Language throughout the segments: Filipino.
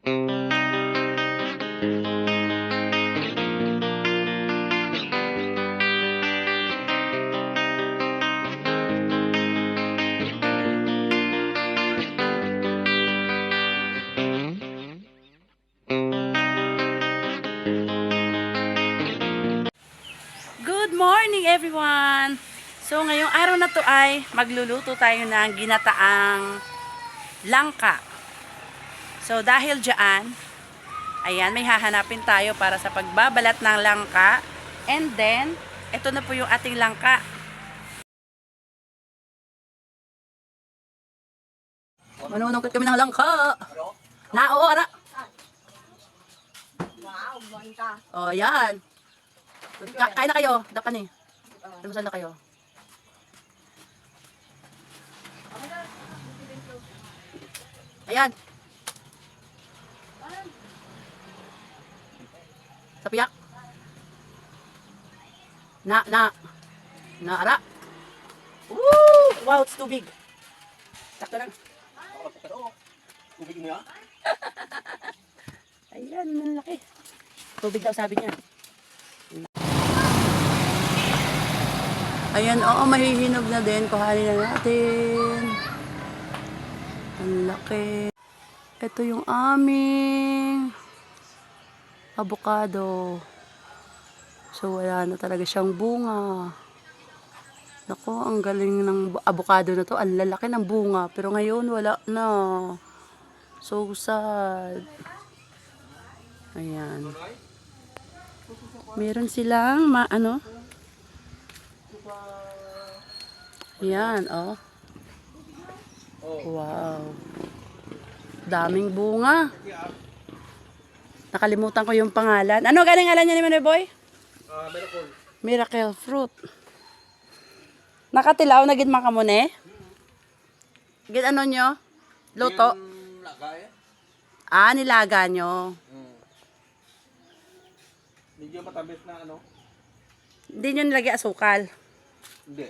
Good morning everyone! So ngayong araw na to ay magluluto tayo ng ginataang langka. So dahil dyan, ayan may hahanapin tayo para sa pagbabalat ng langka. And then, ito na po yung ating langka. Manunungkit kami ng langka. Na, oo, ara. Wow, banta. Oh, yan. Ka- kain na kayo. Dapan eh. Almusal na kayo. Ayan. Na, na. Na, ara. Woo! Wow, it's too big. Sakto lang. Tubig mo yan? Ayan, ang laki. Tubig daw sabi niya. Ayan, oo, mahihinog na din. Kuhanin na natin. Ang laki. Ito yung aming avocado. So, wala na talaga siyang bunga. Nako, ang galing ng avocado na to. Ang lalaki ng bunga. Pero ngayon, wala na. So sad. Ayan. Meron silang ma ano? Ayan, oh. Wow. Daming bunga. Nakalimutan ko yung pangalan. Ano galing ngalan niya ni Manoy Boy? Miracle. Miracle fruit. Nakatilaw na gid makamune. Gid ano nyo? Luto. Yung lagay? Ah, nilaga nyo. Hmm. Medyo matamis na ano? Hindi nyo nilagay asukal. Hindi.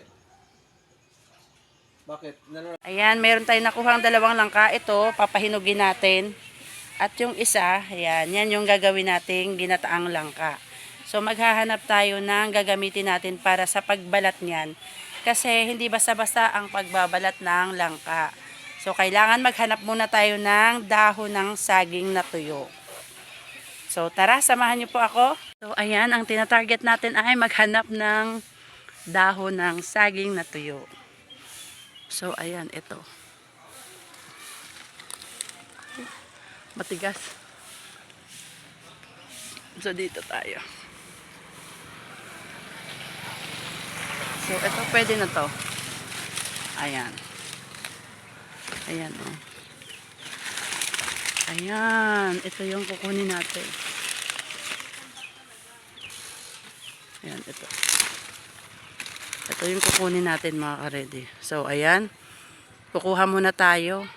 Bakit? Ayan, meron tayong nakuhang dalawang langka. Ito, papahinugin natin. At yung isa, ayan, yan yung gagawin nating ginataang langka. So, maghahanap tayo ng gagamitin natin para sa pagbalat niyan. Kasi hindi basta-basta ang pagbabalat ng langka. So, kailangan maghanap muna tayo ng dahon ng saging na tuyo. So, tara, samahan niyo po ako. So, ayan, ang tinatarget natin ay maghanap ng dahon ng saging na tuyo. So, ayan, ito. Matigas. So, dito tayo. So, ito pwede na to. Ayan. Ayan, oh. Ayan. Ito yung kukunin natin. Ayan, ito. Ito yung kukunin natin mga karedy. So, ayan. Kukuha muna tayo.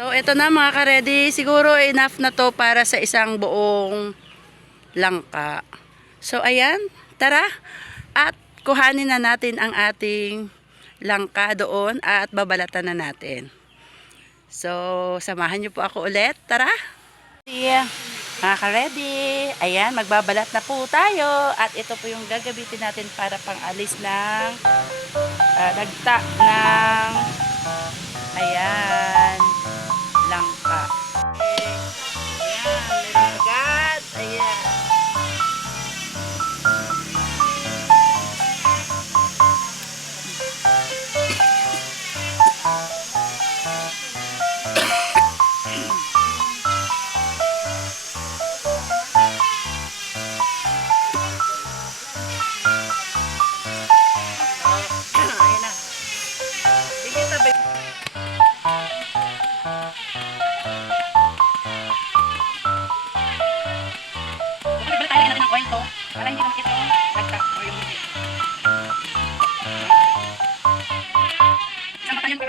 So, ito na mga karedy. Siguro enough na to para sa isang buong langka. So, ayan. Tara. At kuhanin na natin ang ating langka doon at babalatan na natin. So, samahan niyo po ako ulit. Tara. Yeah. Mga ka-ready, ayan, magbabalat na po tayo. At ito po yung gagamitin natin para pang-alis ng uh, dagta ng ayan,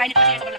Isang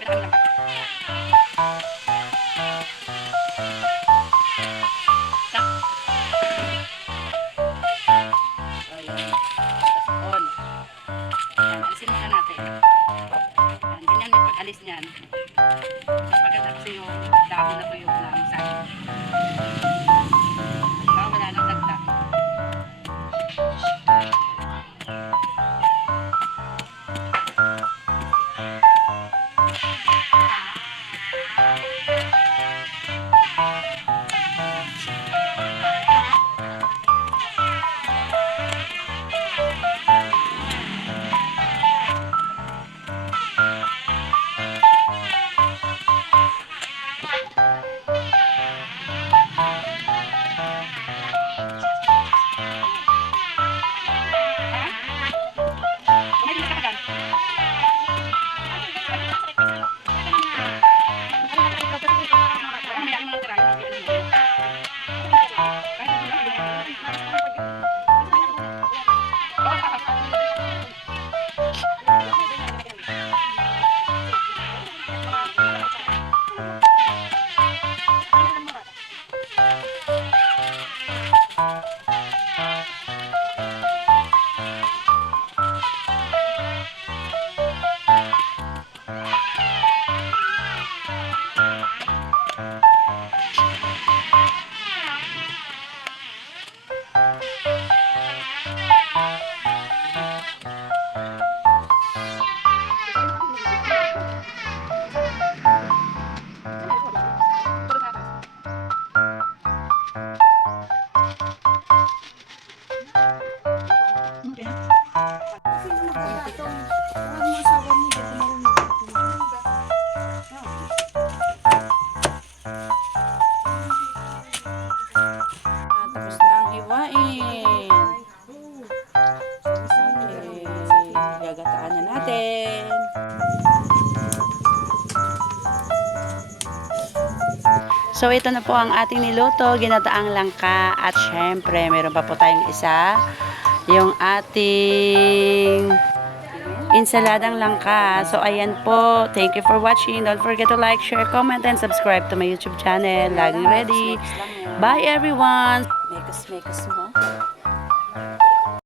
na natin. So, ito na po ang ating niluto. Ginataang langka. At syempre, meron pa po tayong isa. Yung ating insaladang langka. So, ayan po. Thank you for watching. Don't forget to like, share, comment, and subscribe to my YouTube channel. Laging ready. Bye, everyone. Make us, make us more.